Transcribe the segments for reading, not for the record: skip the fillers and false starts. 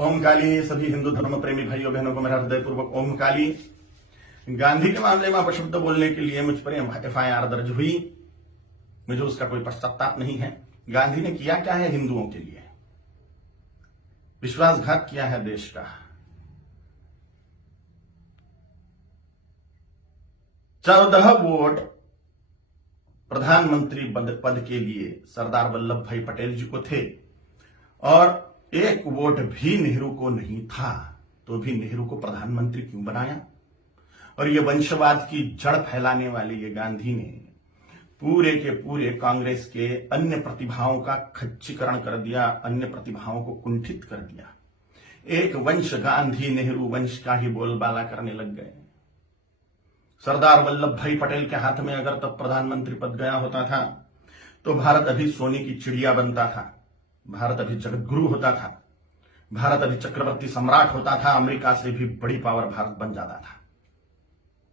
ओम काली। सभी हिंदू धर्म प्रेमी भाइयों बहनों को मेरा हृदयपूर्वक ओम काली। गांधी के मामले में अपशब्द बोलने के लिए मुझ पर एफआईआर दर्ज हुई। मुझे उसका कोई पश्चाताप नहीं है। गांधी ने किया क्या है हिंदुओं के लिए? विश्वासघात किया है देश का। 14 वोट प्रधानमंत्री पद के लिए सरदार वल्लभ भाई पटेल जी को थे और 1 वोट भी नेहरू को नहीं था, तो भी नेहरू को प्रधानमंत्री क्यों बनाया? और ये वंशवाद की जड़ फैलाने वाले ये गांधी ने पूरे के पूरे कांग्रेस के अन्य प्रतिभाओं का खच्चीकरण कर दिया, अन्य प्रतिभाओं को कुंठित कर दिया। एक वंश गांधी नेहरू वंश का ही बोलबाला करने लग गए। सरदार वल्लभ भाई पटेल के हाथ में अगर तब प्रधानमंत्री पद गया होता था तो भारत अभी सोने की चिड़िया बनता था, भारत अभी जगतगुरु होता था, भारत अभी चक्रवर्ती सम्राट होता था, अमेरिका से भी बड़ी पावर भारत बन जाता था।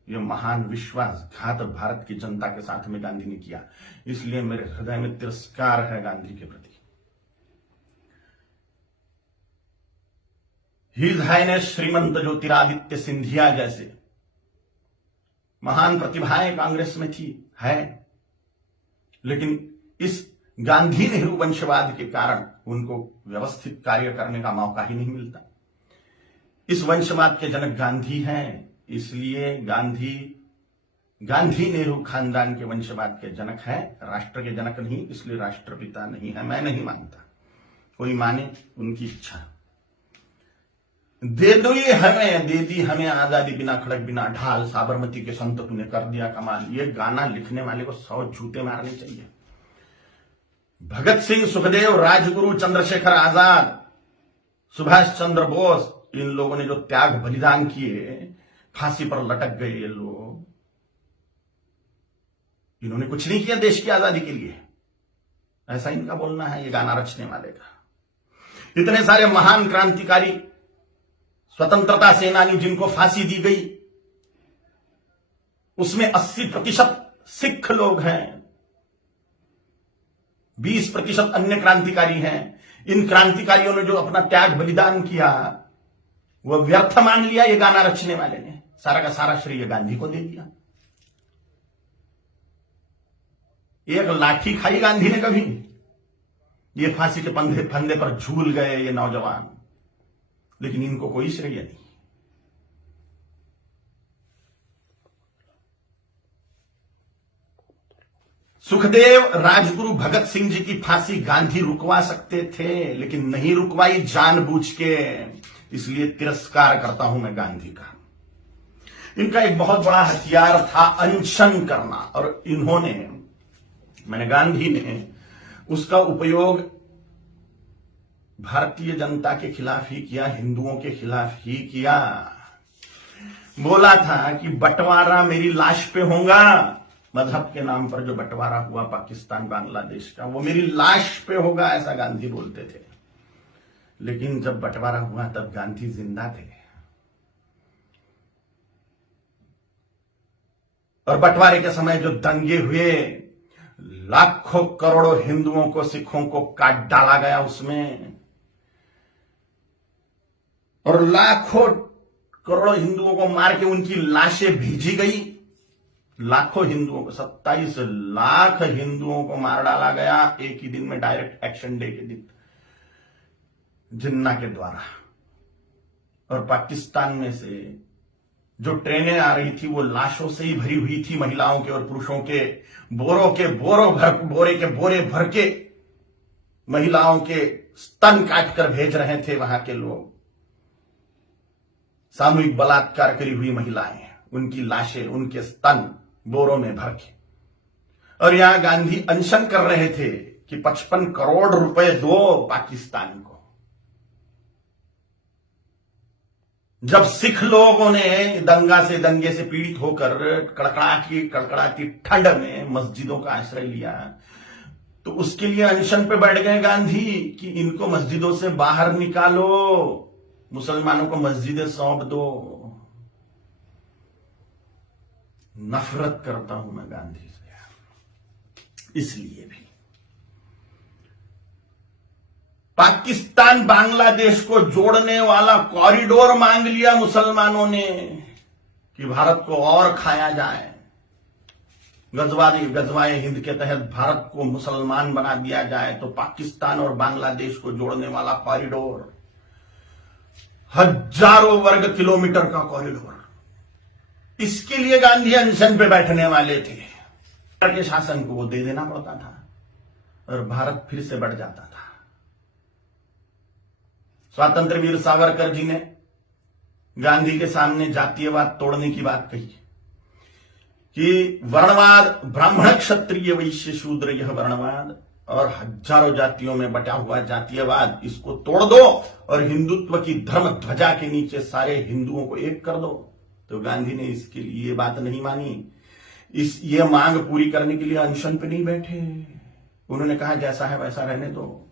यह महान विश्वासघात भारत की जनता के साथ में गांधी ने किया, इसलिए मेरे हृदय में तिरस्कार है गांधी के प्रति। हिज हाइनेस श्रीमंत ज्योतिरादित्य सिंधिया जैसे महान प्रतिभाएं कांग्रेस में थी, है, लेकिन इस गांधी नेहरू वंशवाद के कारण उनको व्यवस्थित कार्य करने का मौका ही नहीं मिलता। इस वंशवाद के जनक गांधी हैं, इसलिए गांधी नेहरू खानदान के वंशवाद के जनक हैं, राष्ट्र के जनक नहीं, इसलिए राष्ट्रपिता नहीं है। मैं नहीं मानता, कोई माने उनकी इच्छा। दे दी हमें आजादी, बिना खड़क बिना ढाल, साबरमती के संत तूने कर दिया कमाल। ये गाना लिखने वाले को 100 जूते मारने चाहिए। भगत सिंह, सुखदेव, राजगुरु, चंद्रशेखर आजाद, सुभाष चंद्र बोस, इन लोगों ने जो त्याग बलिदान किए, फांसी पर लटक गए ये लोग, इन्होंने कुछ नहीं किया देश की आजादी के लिए, ऐसा इनका बोलना है ये गाना रचने वाले का। इतने सारे महान क्रांतिकारी, स्वतंत्रता सेनानी जिनको फांसी दी गई, उसमें 80% सिख लोग हैं, 20% अन्य क्रांतिकारी हैं। इन क्रांतिकारियों ने जो अपना त्याग बलिदान किया वह व्यर्थ मान लिया ये गाना रचने वाले ने, सारा का सारा श्रेय गांधी को दे दिया। एक लाठी खाई गांधी ने कभी? ये फांसी के फंदे पर झूल गए ये नौजवान, लेकिन इनको कोई श्रेय नहीं। सुखदेव, राजगुरु, भगत सिंह जी की फांसी गांधी रुकवा सकते थे, लेकिन नहीं रुकवाई जानबूझ के, इसलिए तिरस्कार करता हूं मैं गांधी का। इनका एक बहुत बड़ा हथियार था अनशन करना, और गांधी ने उसका उपयोग भारतीय जनता के खिलाफ ही किया, हिंदुओं के खिलाफ ही किया। बोला था कि बंटवारा मेरी लाश पे होगा, मजहब के नाम पर जो बंटवारा हुआ पाकिस्तान बांग्लादेश का, वो मेरी लाश पे होगा, ऐसा गांधी बोलते थे। लेकिन जब बंटवारा हुआ तब गांधी जिंदा थे, और बंटवारे के समय जो दंगे हुए, लाखों करोड़ों हिंदुओं को, सिखों को काट डाला गया उसमें, और लाखों करोड़ों हिंदुओं को मार के उनकी लाशें भेजी गई। लाखों हिंदुओं को, 27 लाख हिंदुओं को मार डाला गया एक ही दिन में, डायरेक्ट एक्शन डे के दिन, जिन्ना के द्वारा। और पाकिस्तान में से जो ट्रेनें आ रही थी वो लाशों से ही भरी हुई थी, महिलाओं के और पुरुषों के, बोरे के बोरे भर के महिलाओं के स्तन काटकर भेज रहे थे वहां के लोग। सामूहिक बलात्कार करी हुई महिलाएं, उनकी लाशें, उनके स्तन बोरों में भर के। और यहां गांधी अनशन कर रहे थे कि 55 करोड़ रुपए दो पाकिस्तान को। जब सिख लोगों ने दंगे से पीड़ित होकर कड़कड़ाती ठंड में मस्जिदों का आश्रय लिया, तो उसके लिए अनशन पे बैठ गए गांधी कि इनको मस्जिदों से बाहर निकालो, मुसलमानों को मस्जिदें सौंप दो। नफरत करता हूं मैं गांधी से, इसलिए भी पाकिस्तान बांग्लादेश को जोड़ने वाला कॉरिडोर मांग लिया मुसलमानों ने कि भारत को और खाया जाए। गजवाए हिंद के तहत भारत को मुसलमान बना दिया जाए तो पाकिस्तान और बांग्लादेश को जोड़ने वाला कॉरिडोर, हजारों वर्ग किलोमीटर का कॉरिडोर, इसके लिए गांधी अनशन पे बैठने वाले थे। के शासन को वो दे देना पड़ता था और भारत फिर से बढ़ जाता था। स्वातंत्र वीर सावरकर जी ने गांधी के सामने जातीयवाद तोड़ने की बात कही कि वर्णवाद, ब्राह्मण क्षत्रिय वैश्य शूद्र यह वर्णवाद और हजारों जातियों में बटा हुआ जातीयवाद, इसको तोड़ दो और हिंदुत्व की धर्म ध्वजा के नीचे सारे हिंदुओं को एक कर दो। तो गांधी ने इसके लिए ये बात नहीं मानी। ये मांग पूरी करने के लिए अनशन पे नहीं बैठे। उन्होंने कहा जैसा है वैसा रहने दो।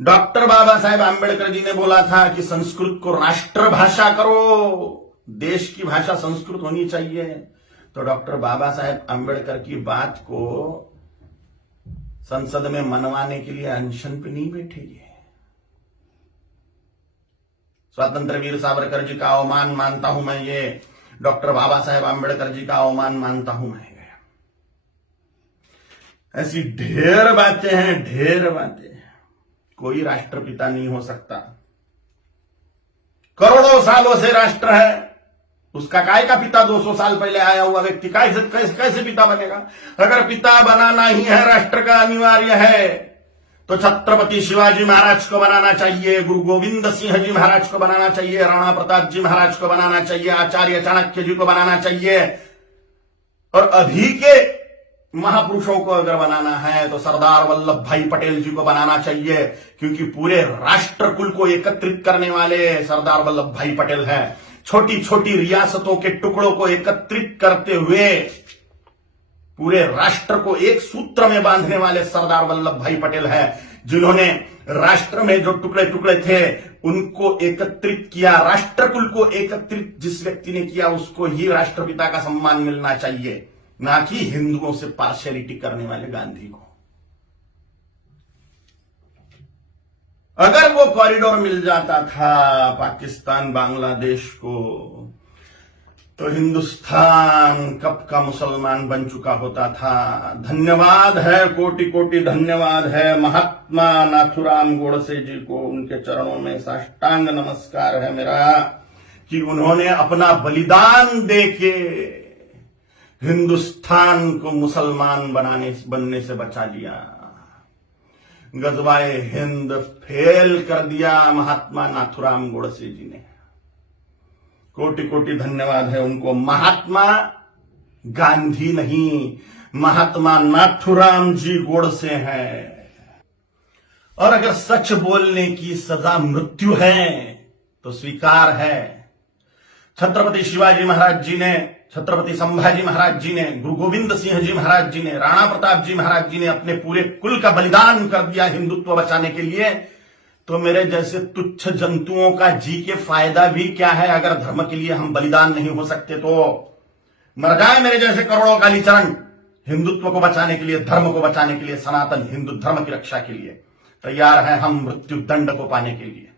डॉक्टर बाबा साहेब आंबेडकर जी ने बोला था कि संस्कृत को राष्ट्रभाषा करो, देश की भाषा संस्कृत होनी चाहिए। तो डॉक्टर बाबा साहेब आंबेडकर की बात को संसद में मनवाने के लिए अनशन पे नहीं बैठे। स्वतंत्र वीर सावरकर जी का अवमान मानता हूं मैं, ये डॉक्टर बाबा साहेब आंबेडकर जी का अवमान मानता हूं मैं। ऐसी ढेर बातें हैं, ढेर बातें। कोई राष्ट्रपिता नहीं हो सकता। करोड़ों सालों से राष्ट्र है, उसका काय का पिता 200 साल पहले आया हुआ व्यक्ति कैसे पिता बनेगा? अगर पिता बनाना ही है राष्ट्र का अनिवार्य है तो छत्रपति शिवाजी महाराज को बनाना चाहिए, गुरु गोविंद सिंह जी महाराज को बनाना चाहिए, राणा प्रताप जी महाराज को बनाना चाहिए, आचार्य चाणक्य जी को बनाना चाहिए। और अभी के महापुरुषों को अगर बनाना है तो सरदार वल्लभ भाई पटेल जी को बनाना चाहिए, क्योंकि पूरे राष्ट्र कुल को एकत्रित करने वाले सरदार वल्लभ भाई पटेल हैं। छोटी छोटी रियासतों के टुकड़ों को एकत्रित करते हुए पूरे राष्ट्र को एक सूत्र में बांधने वाले सरदार वल्लभ भाई पटेल हैं, जिन्होंने राष्ट्र में जो टुकड़े टुकड़े थे उनको एकत्रित किया। राष्ट्र कुल को एकत्रित जिस व्यक्ति ने किया उसको ही राष्ट्रपिता का सम्मान मिलना चाहिए, ना कि हिंदुओं से पार्शियलिटी करने वाले गांधी को। अगर वो कॉरिडोर मिल जाता था पाकिस्तान बांग्लादेश को तो हिंदुस्तान कब का मुसलमान बन चुका होता था। धन्यवाद है, कोटि कोटि धन्यवाद है महात्मा नाथुराम गोडसे जी को, उनके चरणों में साष्टांग नमस्कार है मेरा कि उन्होंने अपना बलिदान देके हिंदुस्तान को मुसलमान बनने से बचा लिया। गजवाए हिंद फेल कर दिया महात्मा नाथुराम गोडसे जी ने। कोटि कोटि धन्यवाद है उनको। महात्मा गांधी नहीं, महात्मा नाथुराम जी गोडसे हैं। और अगर सच बोलने की सजा मृत्यु है तो स्वीकार है। छत्रपति शिवाजी महाराज जी ने, छत्रपति संभाजी महाराज जी ने, गुरु गोविंद सिंह जी महाराज जी ने, राणा प्रताप जी महाराज जी ने अपने पूरे कुल का बलिदान कर दिया हिंदुत्व बचाने के लिए। तो मेरे जैसे तुच्छ जंतुओं का जी के फायदा भी क्या है? अगर धर्म के लिए हम बलिदान नहीं हो सकते तो मर जाए मेरे जैसे करोड़ों कालीचरण हिंदुत्व को बचाने के लिए, धर्म को बचाने के लिए, सनातन हिंदू धर्म की रक्षा के लिए तैयार है हम मृत्यु दंड को पाने के लिए।